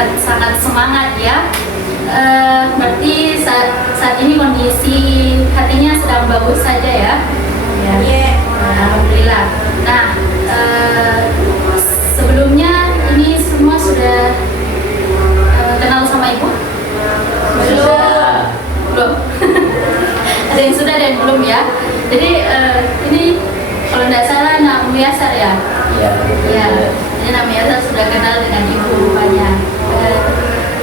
terlihat sangat semangat ya. Berarti saat ini kondisi hatinya sedang bagus saja ya. Ya. Alhamdulillah. Nah, sebelumnya ini semua sudah kenal sama ibu? Belum. Ada yang sudah, ada yang belum ya. Jadi ini kalau tidak salah Nak Muyasar ya. Ya. Ini Nak Muyasar sudah kenal dengan ibu rupanya.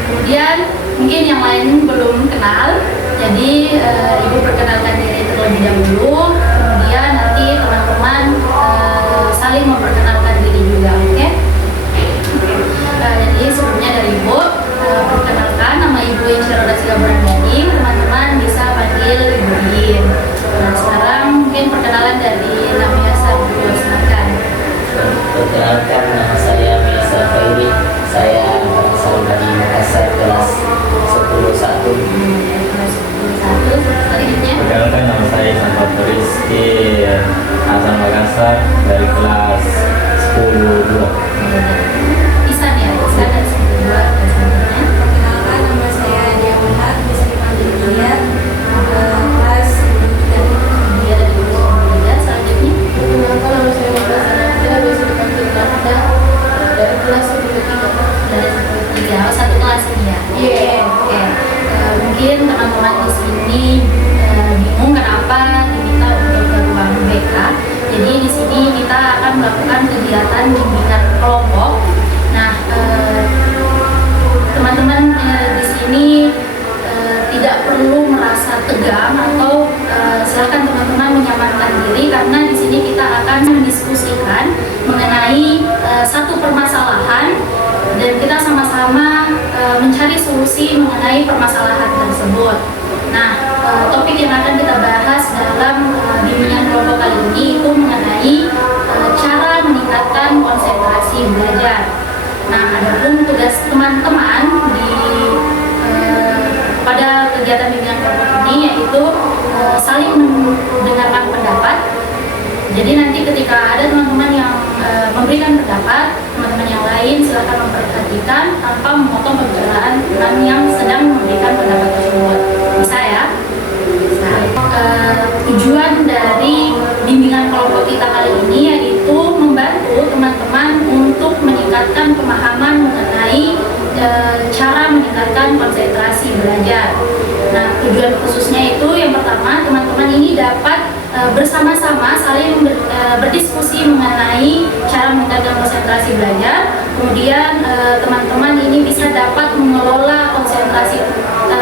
Kemudian mungkin yang lain belum kenal. Jadi ibu perkenalkan diri terlebih dahulu. Kemudian nanti teman-teman saling memperkenalkan diri juga, oke? Jadi sebelumnya dari ibu, perkenalkan nama ibu Insyirah Sigabrandani. Teman-teman bisa panggil Ibu Din. Nah, sekarang mungkin perkenalan dari Nak Muyasar dulu, silakan. Perkenalkan, nama saya Miyasar Khairi. Saya berasal dari Makassar, kelas 10-1. Selanjutnya. Perkenalkan, nama saya Santo Rizky asal Makassar dari kelas 10-2. Isan ya, Isan dari 10-2. Selanjutnya. Perkenalkan, nama saya Dia Wahab, bisa dipanggil Dia, kelas 10-3. Dia dari 10-3. Selanjutnya. Perkenalkan, nama saya Mabas Anaknya, bisa dipanggil Nafda, dari kelas 10-3. Dari 10-3. Oh, satu kelas ini ya. Iya. Oke. Mungkin teman-teman di sini bingung kenapa diminta untuk ke ruang BK. Jadi di sini kita akan melakukan kegiatan bimbingan kelompok. Nah, teman-teman di sini tidak perlu merasa tegang atau silakan teman-teman menyamarkan diri, karena di sini kita akan mendiskusikan mengenai satu permasalahan dan kita sama-sama mencari solusi mengenai permasalahan tersebut. Nah, topik yang akan kita bahas dalam bimbingan kelompok kali ini itu mengenai cara meningkatkan konsentrasi belajar. Nah, adapun tugas teman-teman di pada kegiatan bimbingan kelompok ini yaitu saling mendengarkan pendapat. Jadi nanti ketika ada teman-teman yang memberikan pendapat, teman-teman yang lain silakan memperhatikan tanpa memotong pembicaraan teman yang sedang memberikan pendapat tersebut. Bisa ya? Bisa. Tujuan dari bimbingan kelompok kita kali ini yaitu membantu teman-teman untuk meningkatkan pemahaman mengenai cara meningkatkan konsentrasi belajar. Nah, tujuan khususnya itu yang pertama, teman-teman ini dapat bersama-sama saling berdiskusi mengenai cara meningkatkan konsentrasi belajar. Kemudian teman-teman ini bisa dapat mengelola konsentrasi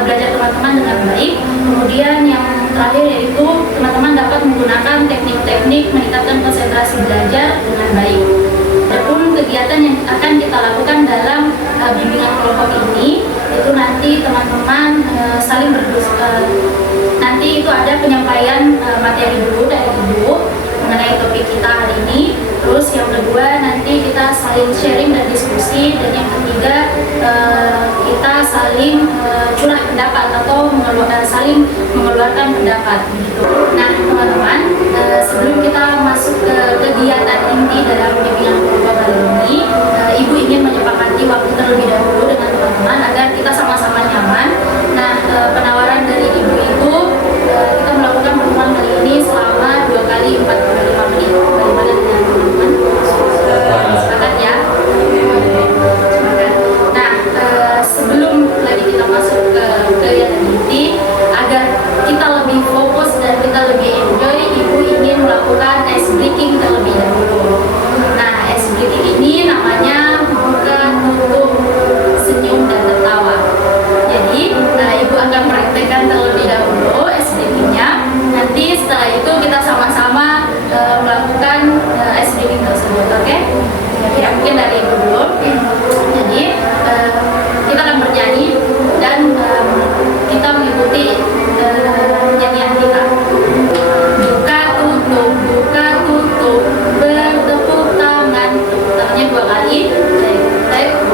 belajar teman-teman dengan baik. Kemudian yang terakhir yaitu teman-teman dapat menggunakan teknik-teknik meningkatkan konsentrasi belajar dengan baik. Adapun kegiatan yang akan kita lakukan dalam bimbingan kelompok ini itu nanti teman-teman saling nanti itu ada penyampaian materi dulu dari ibu mengenai topik kita hari ini. Terus yang kedua nanti kita saling sharing dan diskusi, dan yang ketiga kita saling curah pendapat atau saling mengeluarkan pendapat begitu. Nah, teman-teman, sebelum kita masuk ke kegiatan inti dalam bimbingan kelompok kali ini, ibu ingin menyepakati waktu terlebih dahulu dengan teman-teman agar kita sama-sama nyaman. Nah, penawaran dari ibu itu kita melakukan pertemuan kali ini selama 2 kali 45 menit. Bagaimana dengan teman-teman? Sepakat ya? Sepakat. Nah, sebelum lagi kita masuk ke kegiatan inti, agar kita lebih fokus dan kita lebih enjoy, ibu ingin melakukan ice breaking terlebih dahulu. Nah, ice breaking ini namanya bukan tutup, senyum dan tertawa. Jadi, ibu akan praktekkan terlebih dahulu ice breakingnya. Nanti setelah itu kita sama-sama melakukan ice breaking tersebut, oke? Ya, mungkin dari ibu dulu. Jadi, kita akan bernyanyi dan kita mengikuti nyanyian kita. Buka tutup, bertepuk tangan. Tangannya 2 kali.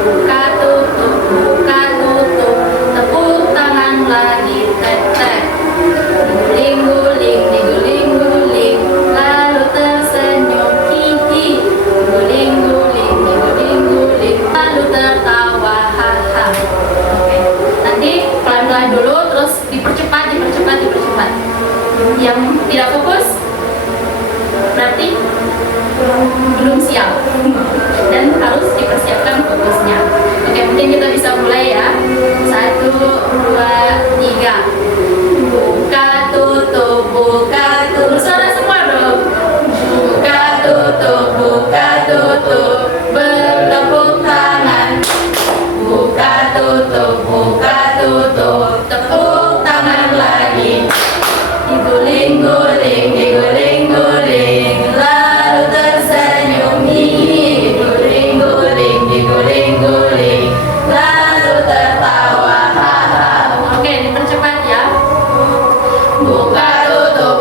Buka tutup, tepuk tangan lagi. Guling-guling, diguling-guling, lalu tersenyum, hihi. Guling-guling, diguling-guling, lalu tertawa, haha. dulu, terus dipercepat. Yang tidak fokus berarti belum siap dan harus dipersiapkan fokusnya. Oke, mungkin kita bisa mulai ya. 1, 2, 3. Buka tutup, buka tutup. Suara semua dong. Buka tutup, bertepuk tangan. Buka tutup, tepuk tangan lagi. Diguling-guling, lalu tersenyum. Diguling-guling, lalu tertawa. Oke, dipercepat ya. Buka tutup.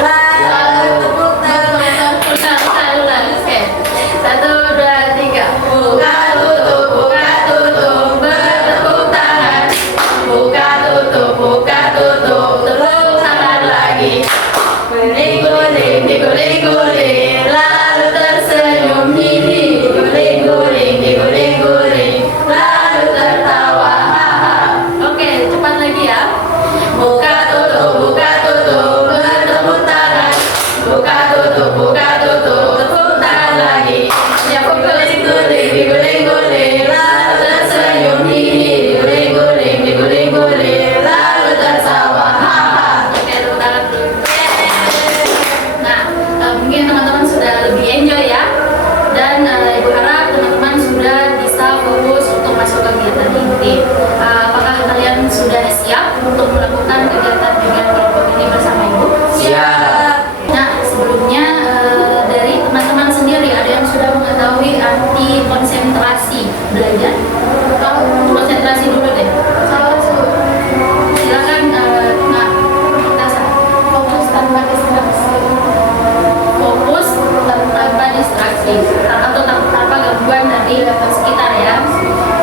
Lalu tepuk tangan. Ulang. Oke. 1, 2, 3. Buka tutup, bertepuk tangan. Buka tutup, tepuk tangan lagi. Diguling-guling, lalu tersenyum. Diguling-guling, lalu tertawa. Oke, cepat lagi ya. Buka tutup, bertepuk tangan. Buka tutup, tepuk tangan lagi. Ya, diguling-guling, lalu tersenyum. Diguling-guling, lalu tertawa. Oke, tepuk tangan. Nah, mungkin teman-teman sudah lebih enjoy ya. Dan Ibu harap teman-teman sudah bisa fokus untuk masuk kegiatan inti. Apakah kalian sudah siap untuk melakukan kegiatan kelompok ini bersama Ibu? Siap. Nah, sebelumnya dari teman-teman sendiri ada yang sudah mengetahui arti konsentrasi belajar? Konsentrasi dulu deh. Silakan. Nah, kita fokus tanpa distraksi. Fokus tanpa distraksi atau tanpa gangguan dari sekitar ya.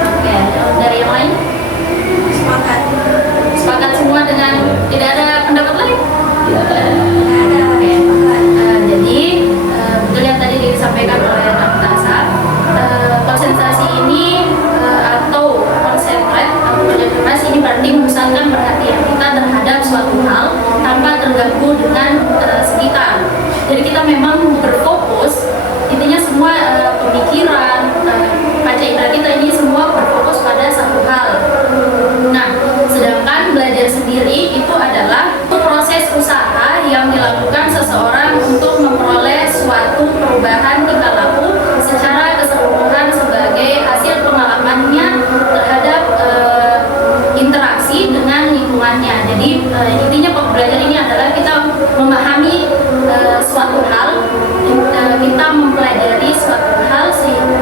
Oke, dari yang lain? Sepakat semua dengan tidak ada pendapat lain? Oke. Jadi betul yang tadi disampaikan oleh Naftasa, konsentrasi ini atau konsentrat atau konsentrasi ini berarti memusatkan perhatian kita terhadap suatu hal tanpa terganggu dengan sekitar. Jadi kita memang berfokus, intinya semua pemikiran, panca indera kita ini semua berfokus pada satu hal. Nah, sedangkan belajar sendiri itu adalah proses usaha yang dilakukan seseorang untuk memperoleh suatu perubahan tingkah laku secara keseluruhan sebagai hasil pengalamannya terhadap interaksi dengan lingkungannya. Jadi intinya belajar ini adalah kita memahami suatu hal, kita mempelajari suatu hal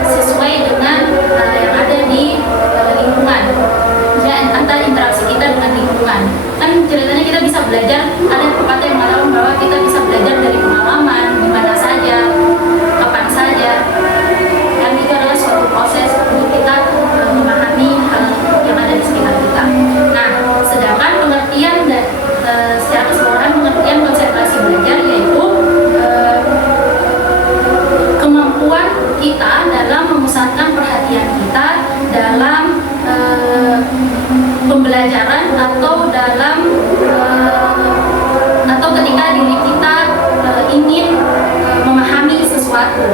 sesuai dengan yang ada di lingkungan. Ya, antara interaksi kita dengan lingkungan. Kan ceritanya kita bisa belajar, ada pepatah yang mengatakan bahwa kita bisa belajar dari pengalaman, di mana saja, kapan saja. Dan itu adalah suatu proses untuk kita memahami hal yang ada di sekitar kita. Nah, sedangkan pengertian dan secara keseluruhan pengertian konsentrasi belajar yaitu kemampuan kita dalam memusatkan perhatian kita dalam pembelajaran atau dalam atau ketika diri kita ingin memahami sesuatu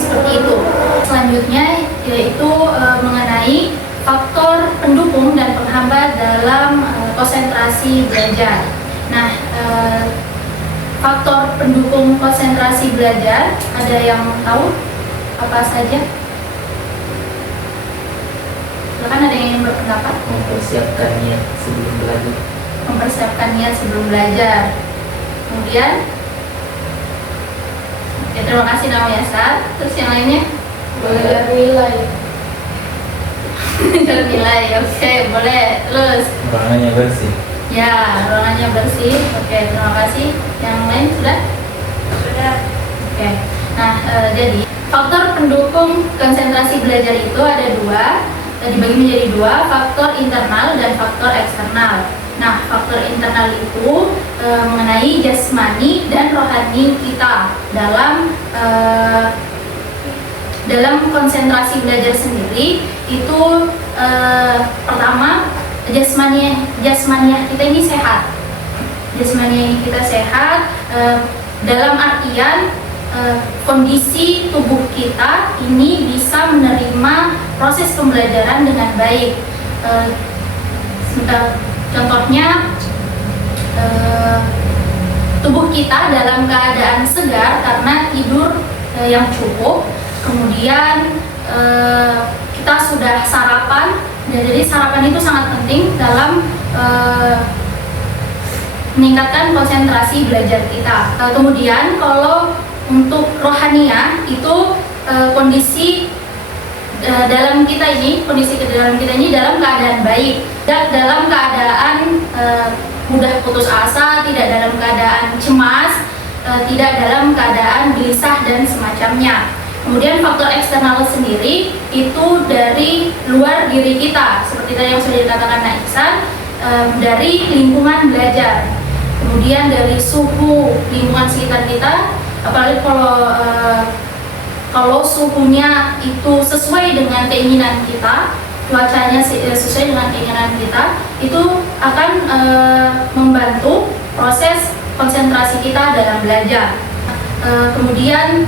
seperti itu. Selanjutnya yaitu mengenai faktor pendukung dan penghambat dalam konsentrasi belajar. Nah, faktor pendukung konsentrasi belajar ada yang tahu apa saja? Silakan, ada yang ingin berpendapat? Mempersiapkannya sebelum belajar. Mempersiapkannya sebelum belajar. Kemudian, oke, terima kasih namanya Sat. Terus yang lainnya? Belajar nilai. Belajar nilai, oke, boleh. Terus? Ruangannya bersih. Ya, ruangannya bersih. Oke, terima kasih. Yang lain sudah? Sudah. Oke. Nah, jadi faktor pendukung konsentrasi belajar itu ada dua. Dibagi menjadi dua, faktor internal dan faktor eksternal. Nah, faktor internal itu mengenai jasmani dan rohani kita dalam konsentrasi belajar sendiri itu pertama jasmaniah kita ini sehat. Jasmaniah kita sehat dalam artian kondisi tubuh kita ini bisa menerima proses pembelajaran dengan baik. Contohnya tubuh kita dalam keadaan segar karena tidur yang cukup, kemudian kita sudah sarapan. Jadi sarapan itu sangat penting dalam meningkatkan konsentrasi belajar kita. Kemudian kalau untuk rohaniah itu kondisi dalam kita ini dalam keadaan baik, dalam keadaan mudah putus asa, tidak dalam keadaan cemas, tidak dalam keadaan gelisah dan semacamnya. Kemudian faktor eksternal sendiri itu dari luar diri kita, seperti tadi yang sudah dikatakan Nak Ihsan, dari lingkungan belajar, kemudian dari suhu lingkungan sekitar kita, apalagi kalau suhunya itu sesuai dengan keinginan kita, cuacanya sesuai dengan keinginan kita, itu akan membantu proses konsentrasi kita dalam belajar. Kemudian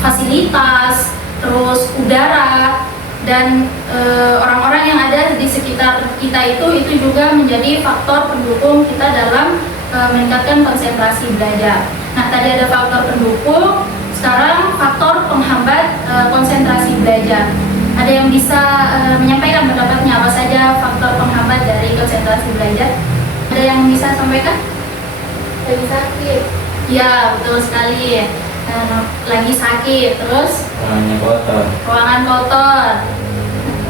fasilitas, terus udara, dan orang-orang yang ada di sekitar kita itu juga menjadi faktor pendukung kita dalam meningkatkan konsentrasi belajar. Nah, tadi ada faktor pendukung, sekarang faktor penghambat konsentrasi belajar. Ada yang bisa menyampaikan pendapatnya apa saja faktor penghambat dari konsentrasi belajar? Ada yang bisa sampaikan? Lagi sakit. Ya, betul sekali. Lagi sakit, terus ruangan kotor.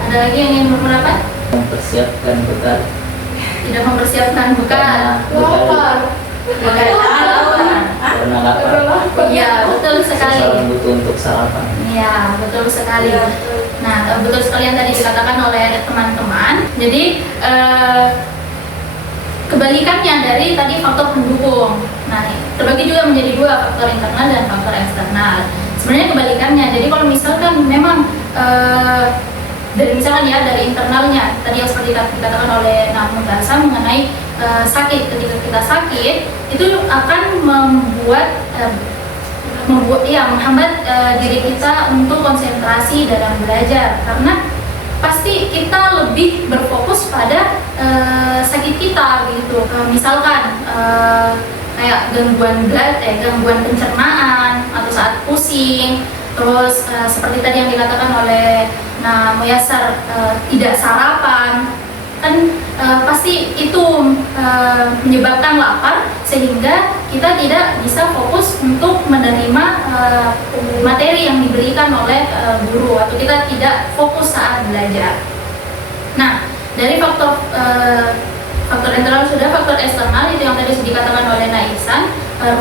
Ada lagi yang ingin berpendapat? Mempersiapkan bekal. Tidak mempersiapkan bekal. Lapar. Karena lapar. Iya, betul sekali. Seseorang butuh untuk sarapan. Iya, betul sekali. Nah, betul sekali yang tadi dikatakan oleh teman-teman. Jadi kebalikannya dari tadi faktor pendukung. Nah, terbagi juga menjadi dua, faktor internal dan faktor eksternal. Sebenarnya kebalikannya. Jadi kalau misalkan memang dari internalnya tadi yang seperti dikatakan oleh Nak Muntasa mengenai sakit, ketika kita sakit itu akan menghambat diri kita untuk konsentrasi dalam belajar, karena pasti kita lebih berfokus pada sakit kita gitu. Misalkan kayak gangguan pencernaan atau saat pusing, terus seperti tadi yang dikatakan oleh Nah Muyassar, tidak sarapan, kan pasti itu menyebabkan lapar sehingga kita tidak bisa fokus untuk menerima materi yang diberikan oleh guru, atau kita tidak fokus saat belajar. Nah, dari faktor internal sudah, faktor eksternal itu yang tadi sudah dikatakan oleh Nak Ihsan,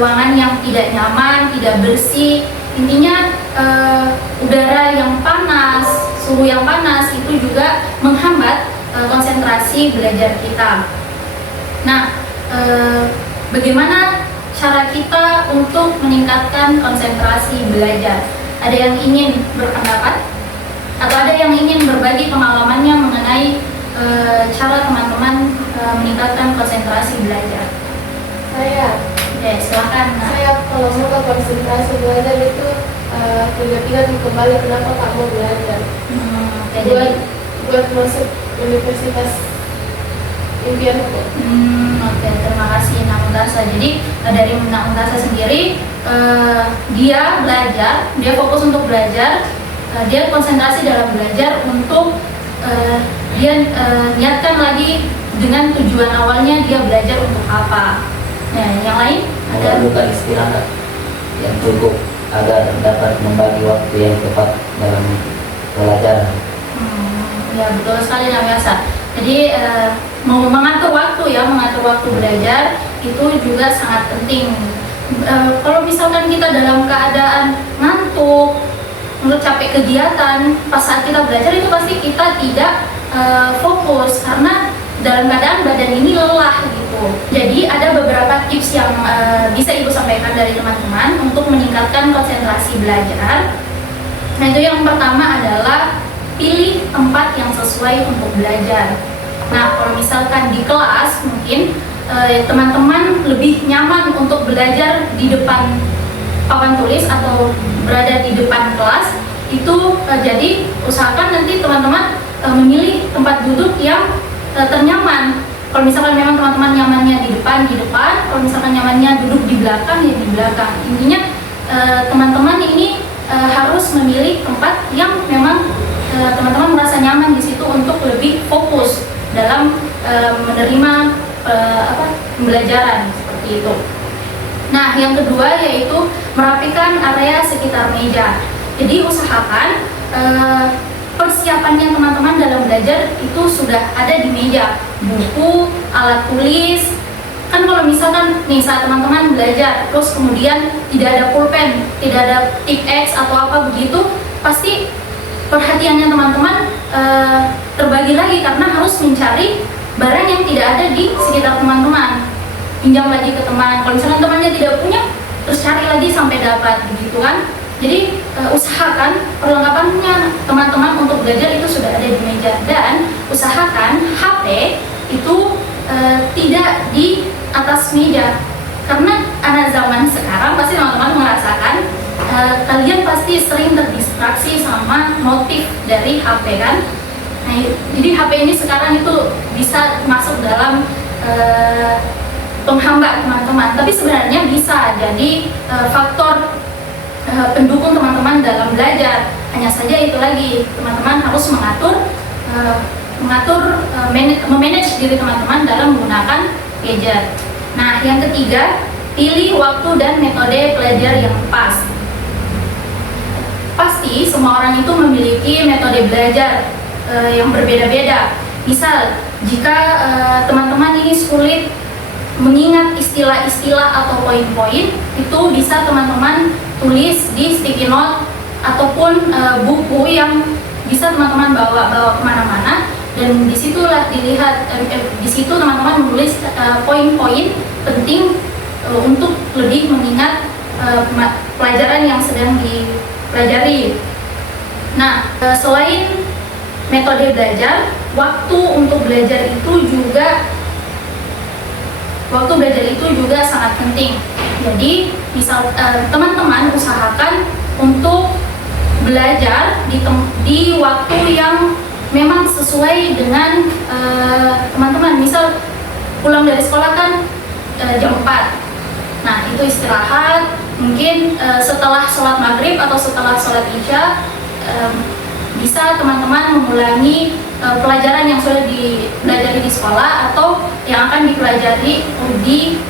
ruangan yang tidak nyaman, tidak bersih, intinya udara yang panas, suhu yang panas itu juga menghambat konsentrasi belajar kita. Nah, bagaimana cara kita untuk meningkatkan konsentrasi belajar? Ada yang ingin berpendapat? Atau ada yang ingin berbagi pengalamannya mengenai cara teman-teman meningkatkan konsentrasi belajar? Saya Silakan. Saya kalau mau konsentrasi belajar itu ingat-ingat kembali kenapa tak mau belajar. Buat masuk universitas impianku. Oke, terima kasih Nak Muntasa. Jadi dari Nak Muntasa sendiri, dia belajar, dia fokus untuk belajar, dia konsentrasi dalam belajar untuk dia niatkan lagi dengan tujuan awalnya dia belajar untuk apa. Nah, yang lain ada Memerlukan istirahat yang cukup agar dapat membagi waktu yang tepat dalam belajar. Ya, betul sekali Nak Muyassar. Jadi mengatur waktu belajar itu juga sangat penting. Kalau misalkan kita dalam keadaan ngantuk, capek kegiatan, pas saat kita belajar itu pasti kita tidak fokus karena dalam keadaan badan ini lelah gitu. Jadi ada beberapa tips yang bisa Ibu sampaikan dari teman-teman untuk meningkatkan konsentrasi belajar. Nah, itu yang pertama adalah pilih tempat yang sesuai untuk belajar. Nah, kalau misalkan di kelas mungkin teman-teman lebih nyaman untuk belajar di depan papan tulis atau berada di depan kelas, itu jadi usahakan nanti teman-teman memilih tempat duduk yang ternyaman. Kalau misalkan memang teman-teman nyamannya di depan, kalau misalkan nyamannya duduk di belakang, ya di belakang. Intinya teman-teman ini harus memilih tempat yang memang teman-teman merasa nyaman di situ untuk lebih fokus dalam menerima pembelajaran seperti itu. Nah, yang kedua yaitu merapikan area sekitar meja. Jadi usahakan persiapannya teman-teman dalam belajar itu sudah ada di meja, buku, alat tulis. Kan kalau misalkan nih saat teman-teman belajar terus kemudian tidak ada pulpen, tidak ada tip X atau apa begitu, pasti perhatiannya teman-teman terbagi lagi karena harus mencari barang yang tidak ada di sekitar teman-teman. Pinjam lagi ke teman, kalau misalkan temannya tidak punya, terus cari lagi sampai dapat begitu kan. Jadi usahakan perlengkapannya teman-teman untuk belajar itu sudah ada di meja, dan usahakan HP itu tidak di atas meja, karena anak zaman sekarang pasti teman-teman merasakan kalian pasti sering terdistraksi sama notif dari HP kan. Nah, jadi HP ini sekarang itu bisa masuk dalam penghambat teman-teman, tapi sebenarnya bisa jadi faktor pendukung teman-teman dalam belajar. Hanya saja itu lagi, teman-teman harus memanage diri teman-teman dalam menggunakan gadget. Nah, yang ketiga, pilih waktu dan metode belajar yang pas. Pasti semua orang itu memiliki metode belajar yang berbeda-beda. Misal, jika teman-teman ini sulit mengingat istilah-istilah atau poin-poin, itu bisa teman-teman tulis di sticky note ataupun buku yang bisa teman-teman bawa kemana-mana, dan disitulah dilihat di situ teman-teman menulis poin-poin penting untuk lebih mengingat pelajaran yang sedang dipelajari. Nah, selain metode belajar, waktu belajar itu juga sangat penting. Jadi, misal teman-teman usahakan untuk belajar di waktu yang memang sesuai dengan teman-teman. Misal pulang dari sekolah kan jam 4. Nah, itu istirahat, mungkin setelah sholat maghrib atau setelah sholat isya bisa teman-teman mengulangi pelajaran yang sudah dipelajari di sekolah atau yang akan dipelajari di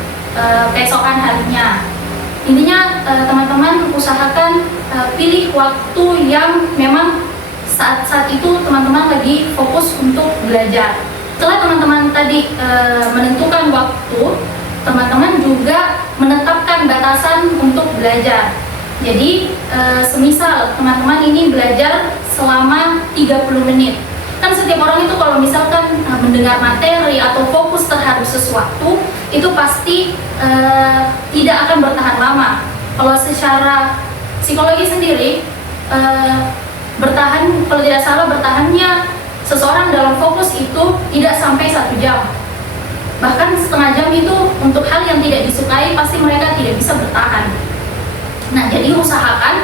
keesokan harinya. Intinya teman-teman usahakan pilih waktu yang memang saat itu teman-teman lagi fokus untuk belajar. Setelah teman-teman tadi menentukan waktu, teman-teman juga menetapkan batasan untuk belajar. Jadi semisal teman-teman ini belajar selama 30 menit. Kan setiap orang itu kalau misalkan mendengar materi atau fokus terhadap sesuatu, itu pasti tidak akan bertahan lama. Kalau secara psikologi sendiri, kalau tidak salah bertahannya seseorang dalam fokus itu tidak sampai 1 jam. Bahkan setengah jam itu untuk hal yang tidak disukai pasti mereka tidak bisa bertahan. Nah, jadi usahakan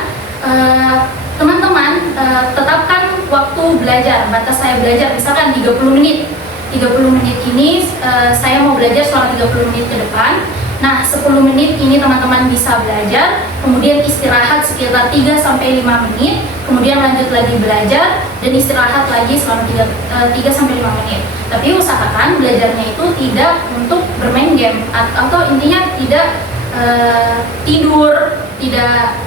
teman-teman tetapkan waktu belajar. Batas saya belajar misalkan 30 menit. 30 menit ini saya mau belajar selama 30 menit ke depan. Nah, 10 menit ini teman-teman bisa belajar, kemudian istirahat sekitar 3-5 menit, kemudian lanjut lagi belajar dan istirahat lagi selama 3-5 menit. Tapi usahakan belajarnya itu tidak untuk bermain game atau intinya tidak tidur, tidak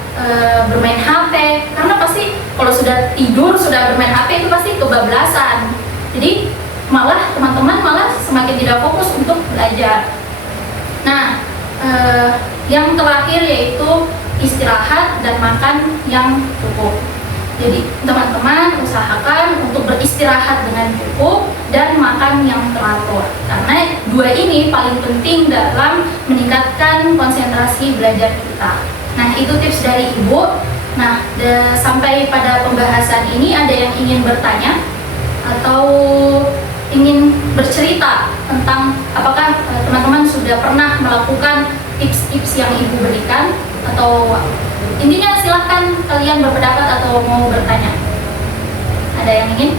bermain HP, karena pasti kalau sudah tidur, sudah bermain HP itu pasti kebablasan. Jadi teman-teman malah semakin tidak fokus untuk belajar. Nah, yang terakhir yaitu istirahat dan makan yang cukup. Jadi teman-teman usahakan untuk beristirahat dengan cukup dan makan yang teratur, karena 2 ini paling penting dalam meningkatkan konsentrasi belajar kita. Nah, itu tips dari Ibu. Nah, sampai pada pembahasan ini ada yang ingin bertanya atau ingin bercerita tentang apakah teman-teman sudah pernah melakukan tips-tips yang ibu berikan, atau intinya silahkan kalian berpendapat atau mau bertanya. Ada yang ingin?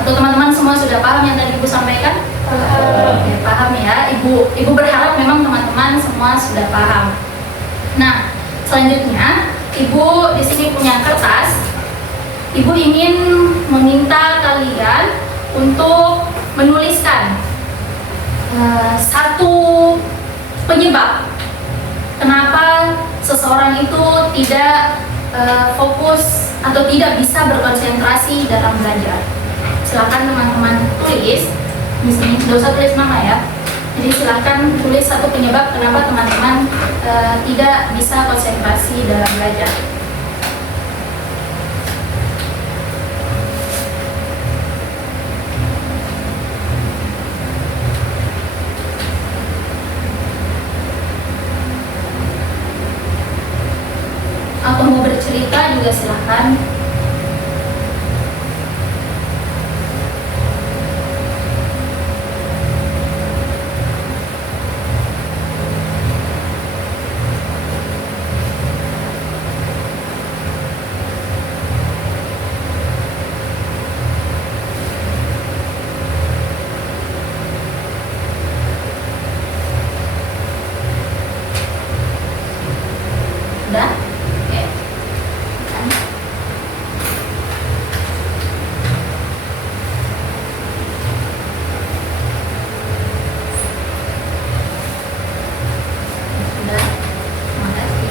Atau teman-teman semua sudah paham yang tadi ibu sampaikan? Oke, paham ya. Ibu berharap memang teman-teman semua sudah paham. Nah, selanjutnya ibu di sini punya kertas. Ibu ingin meminta kalian untuk menuliskan satu penyebab kenapa seseorang itu tidak fokus atau tidak bisa berkonsentrasi dalam belajar. Silakan teman-teman tulis di sini, tidak usah tulis nama ya. Jadi silakan tulis satu penyebab kenapa teman-teman tidak bisa konsentrasi dalam belajar. Atau mau bercerita juga silahkan. Udah? Oke. Sudah. Terima kasih.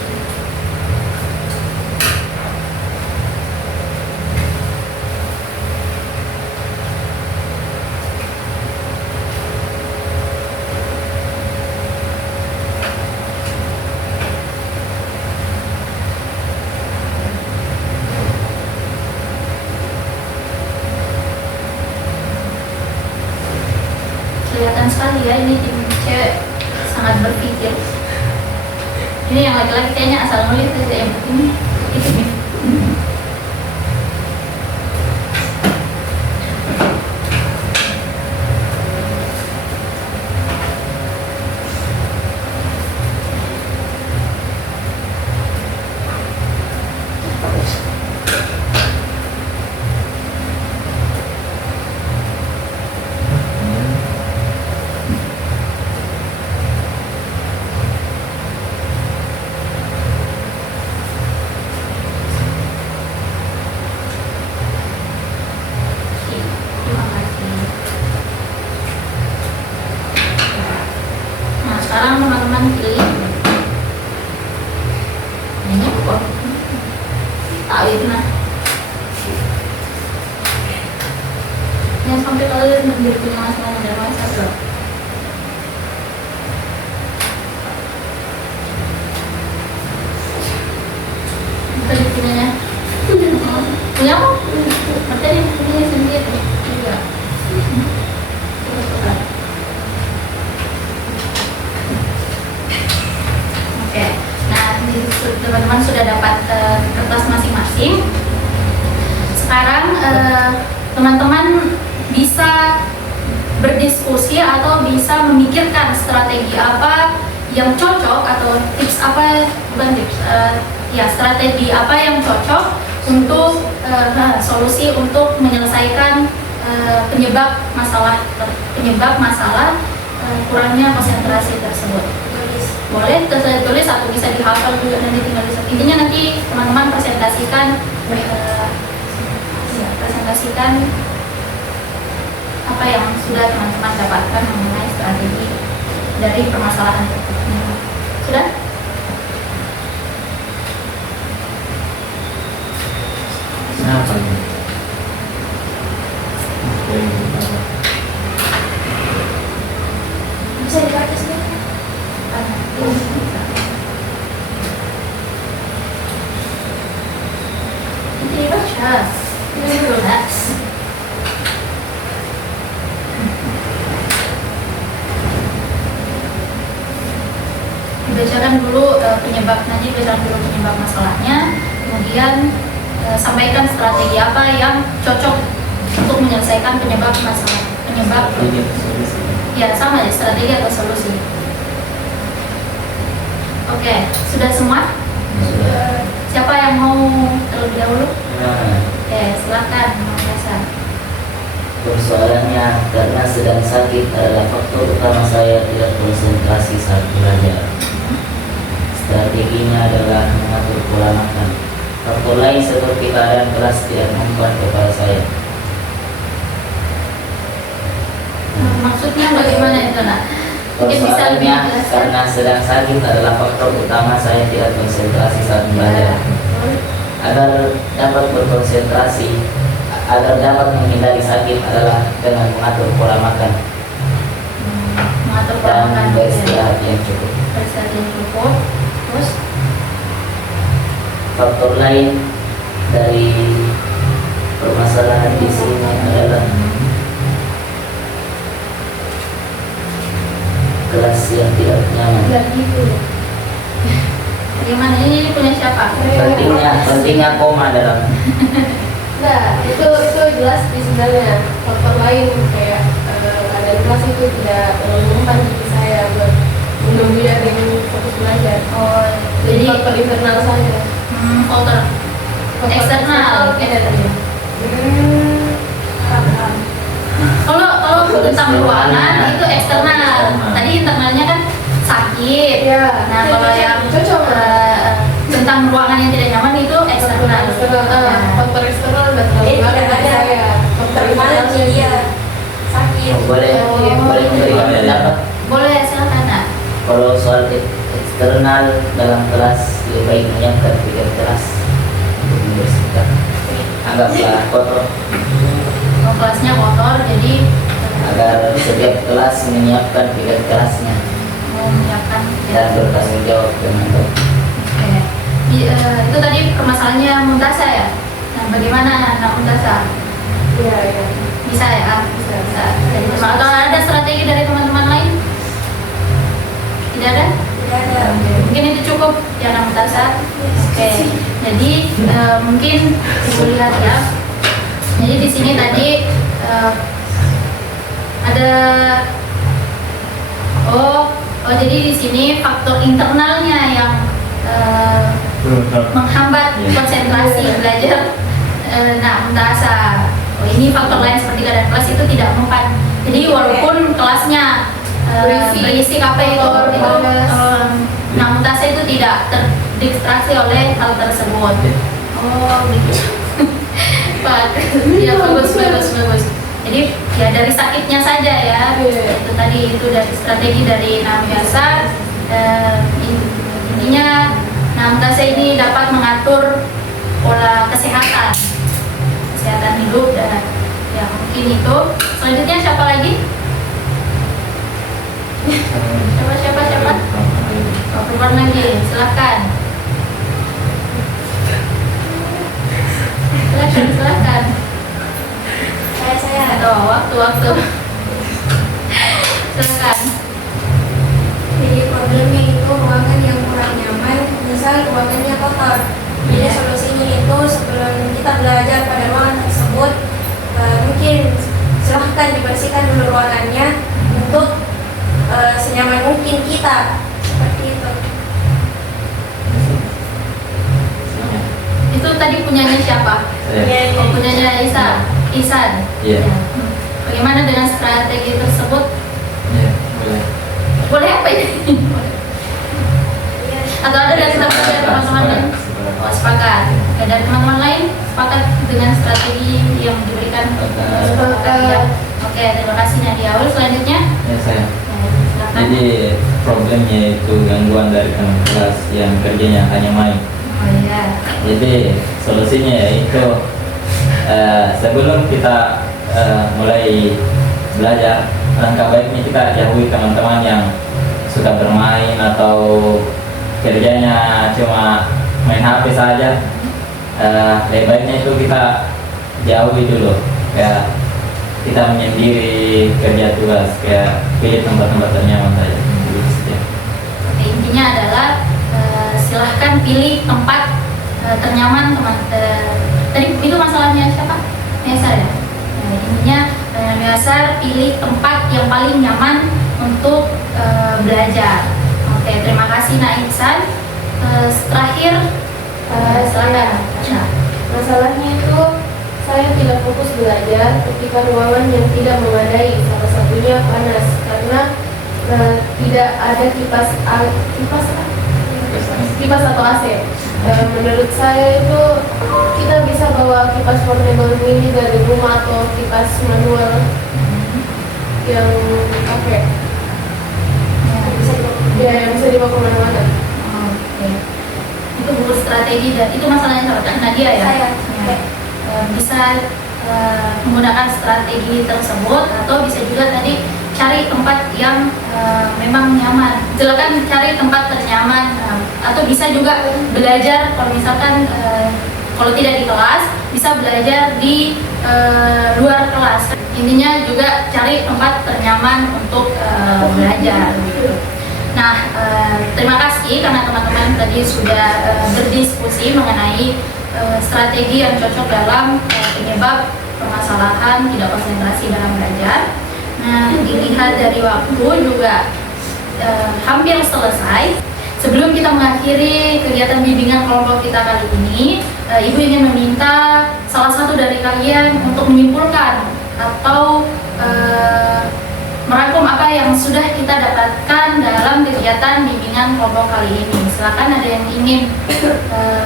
Kelihatan sekali ya, ini tim cewek sangat berpikir. Ini yang laki-laki kayaknya asal nulis aja, yang penting itu nih. Terima kasih. Nah, sekarang teman-teman pilih. Ini kok tahu itu nah. Yang sampai kalian menjadi punya masalah dan masalah. Tadi punyanya. Punya apa? Tadi punya sendiri. Iya. Oke. Nah, teman-teman sudah dapat kertas masing-masing. Sekarang teman-teman bisa berdiskusi atau bisa memikirkan strategi apa yang cocok atau tips apa, bukan tips, strategi apa yang cocok untuk solusi untuk menyelesaikan penyebab masalah kurangnya konsentrasi tersebut. Boleh tulis atau bisa dihafal juga, nanti tinggal di intinya nanti teman-teman presentasikan apa yang sudah teman-teman dapatkan mengenai strategi dari permasalahan tersebut. Sudah? Kenapa ini? Oke, Bisa dibaca sendiri. Nanti dibaca. Ini relax. Dibacakan dulu penyebab masalahnya, kemudian sampaikan strategi apa yang cocok untuk menyelesaikan penyebab masalah, penyebab ya sama ya, strategi atau solusi. Oke, sudah semua? Sudah. Siapa yang mau terlebih dahulu? Nah, Oke, silakan Mang Hasan. persoalannya karena sedang sakit adalah faktor utama saya tidak konsentrasi saat belajar. Strateginya adalah mengatur pola makan. Faktor lain seperti keadaan kelas tidak membuat kepada saya. Maksudnya bagaimana itu, Nak? Mungkin bisa lebih Persoalannya jelaskan. karena sedang sakit adalah faktor utama saya tidak konsentrasi saat belajar. Agar dapat berkonsentrasi, agar dapat menghindari sakit adalah dengan mengatur pola makan Mengatur pola dan makan. beristirahat yang cukup. Beristirahat yang cukup. Terus Faktor lain dari permasalahan di sini adalah kelas yang tidak nyaman. nggak gitu. Bagaimana ini punya siapa? Pentingnya koma dalam Nah, itu jelas di sebenarnya faktor lain kayak ada kelas itu tidak mempan diri saya buat menunda dengan fokus belajar. Oh, Jadi jadi faktor internal saja. faktor eksternal. Paham. Kalau tentang ruangan itu eksternal. Tadi internalnya kan sakit. Iya. Nah, kalau yang cocok. tentang ruangan yang tidak nyaman itu eksternal. Faktor eksternal dan Tidak ada. saya. Faktor Bagaimana internal dia sakit? boleh memberikan pendapat. Boleh, silakan, Nak. Kalau soal eksternal dalam kelas lebih baik menyiapkan piket kelas untuk membersihkan. Anggaplah kotor Kalau kelasnya kotor, jadi agar setiap kelas menyiapkan piket kelasnya mau menyiapkan. dan bertanggung jawab dengan baik. Oke. Itu tadi permasalahannya Muntasa ya. Nah, bagaimana Nak Muntasa? Iya, iya. Bisa ya? Bisa. Dari teman- atau ada strategi dari teman-teman lain? Tidak ada? Tidak ada. Mungkin itu cukup ya Nak Muntasa. Oke. Jadi mungkin Ibu lihat ya. Jadi di sini tadi ada jadi di sini faktor internalnya yang menghambat konsentrasi belajar Nak Muntasa. Ini faktor lain seperti keadaan kelas itu tidak mempan. Jadi walaupun kelasnya berisi apa itu Nak Muntasa itu tidak terdistraksi oleh hal tersebut. Oh begitu. Pak, ya bagus. Jadi ya dari sakitnya saja ya. Itu tadi itu dari strategi dari Nak Muntasa. Intinya Nak Muntasa ini dapat mengatur pola kesehatan hidup dan ya mungkin itu. Selanjutnya siapa lagi? Siapa? Oh, perempuan lagi, silakan. Silakan. Saya Ada waktu. Silakan. jadi problemnya itu ruangan yang kurang nyaman, misal ruangannya kotor. Jadi solusinya itu sebelum kita belajar pada ruangan tersebut, mungkin silahkan dibersihkan dulu ruangannya untuk senyaman mungkin kita, seperti itu. Itu tadi punyanya siapa? Saya. Oh, punyanya Isan. Iya. Ya. Bagaimana dengan strategi tersebut? Iya, boleh. Boleh apa ini? Atau ada dari teman-teman lain? Oh, sepakat. Oke, dari teman-teman lain sepakat dengan strategi yang diberikan? Sepakat ya. Oke, terima kasih Nadia. Selanjutnya? Ya, saya. Silakan. Jadi problemnya itu gangguan dari teman kelas yang kerjanya hanya main. Oh iya. Jadi solusinya yaitu sebelum kita mulai belajar, langkah baiknya kita jauhi teman-teman yang suka bermain atau kerjanya cuma main HP saja. Lebih baiknya itu kita jauhi dulu, kayak kita menyendiri kerja tugas, kayak pilih tempat-tempat ternyaman saja. Begitu saja. Oke, intinya adalah silahkan pilih tempat ternyaman tadi itu masalahnya siapa? Measar ya? Nah, intinya Measar pilih tempat yang paling nyaman untuk belajar. Oke, terima kasih Nak Ihsan. Terakhir silakan. Masalahnya itu saya tidak fokus belajar ketika ruangan yang tidak memadai, salah satunya panas karena tidak ada kipas atau AC. Menurut saya itu kita bisa bawa kipas portable ini dari rumah atau kipas manual yang pakai yang bisa dibawa kemana-mana. Oke. Itu buku strategi dan itu masalahnya sama Nadia ya. Saya. Ya. Bisa menggunakan strategi tersebut atau bisa juga tadi cari tempat yang memang nyaman. Silakan cari tempat ternyaman atau bisa juga belajar kalau misalkan kalau tidak di kelas bisa belajar di luar kelas. Intinya juga cari tempat ternyaman untuk belajar. Nah, terima kasih karena teman-teman tadi sudah berdiskusi mengenai strategi yang cocok dalam penyebab permasalahan tidak konsentrasi dalam belajar. Nah, dilihat dari waktu juga hampir selesai. Sebelum kita mengakhiri kegiatan bimbingan kelompok kita kali ini, Ibu ingin meminta salah satu dari kalian untuk menyimpulkan atau merangkum apa yang sudah kita dapatkan dalam kegiatan bimbingan kelompok kali ini. Silakan ada yang ingin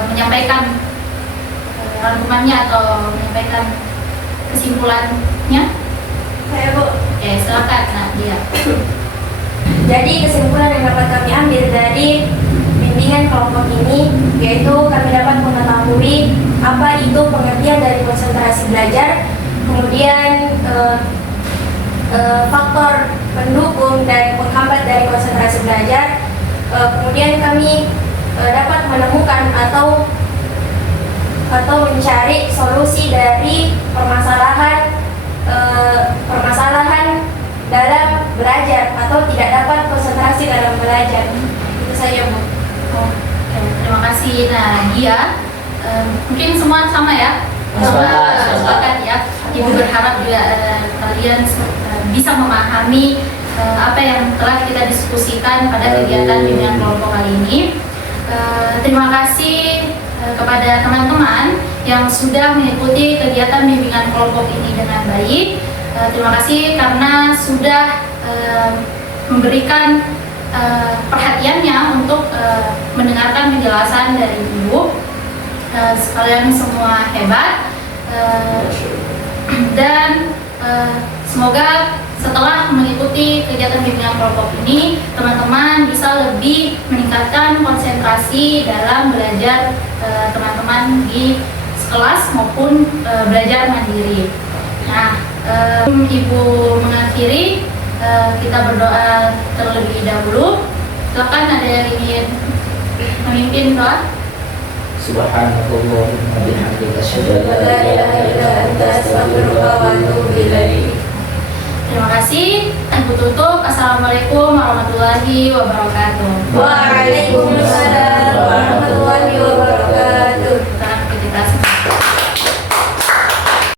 menyampaikan rangkumannya atau menyampaikan kesimpulannya. Saya Bu. Oke, silakan Nadia. Jadi kesimpulan yang dapat kami ambil dari bimbingan kelompok ini yaitu kami dapat mengetahui apa itu pengertian dari konsentrasi belajar, kemudian faktor pendukung dan penghambat dari konsentrasi belajar, kemudian kami dapat menemukan atau mencari solusi dari permasalahan dalam belajar atau tidak dapat konsentrasi dalam belajar. Itu saja Bu. Oke, terima kasih Nadia. Mungkin semua sama ya? Sepakat ya. Ibu berharap juga kalian bisa memahami apa yang telah kita diskusikan pada kegiatan bimbingan kelompok kali ini. Terima kasih kepada teman-teman yang sudah mengikuti kegiatan bimbingan kelompok ini dengan baik. Terima kasih karena sudah memberikan perhatiannya untuk mendengarkan penjelasan dari Ibu. Sekalian semua hebat dan semoga setelah mengikuti kegiatan bimbingan kelompok ini teman-teman bisa lebih meningkatkan konsentrasi dalam belajar teman-teman di kelas maupun belajar mandiri. Nah, Ibu mengakhiri, kita berdoa terlebih dahulu. Silakan ada yang ingin memimpin doa. Subhanallahumma bihamdika asyhadu an la ilaha illa anta astaghfiruka wa atubu ilaik. Terima kasih. Ibu tutup. Assalamualaikum warahmatullahi wabarakatuh. Waalaikumsalam warahmatullahi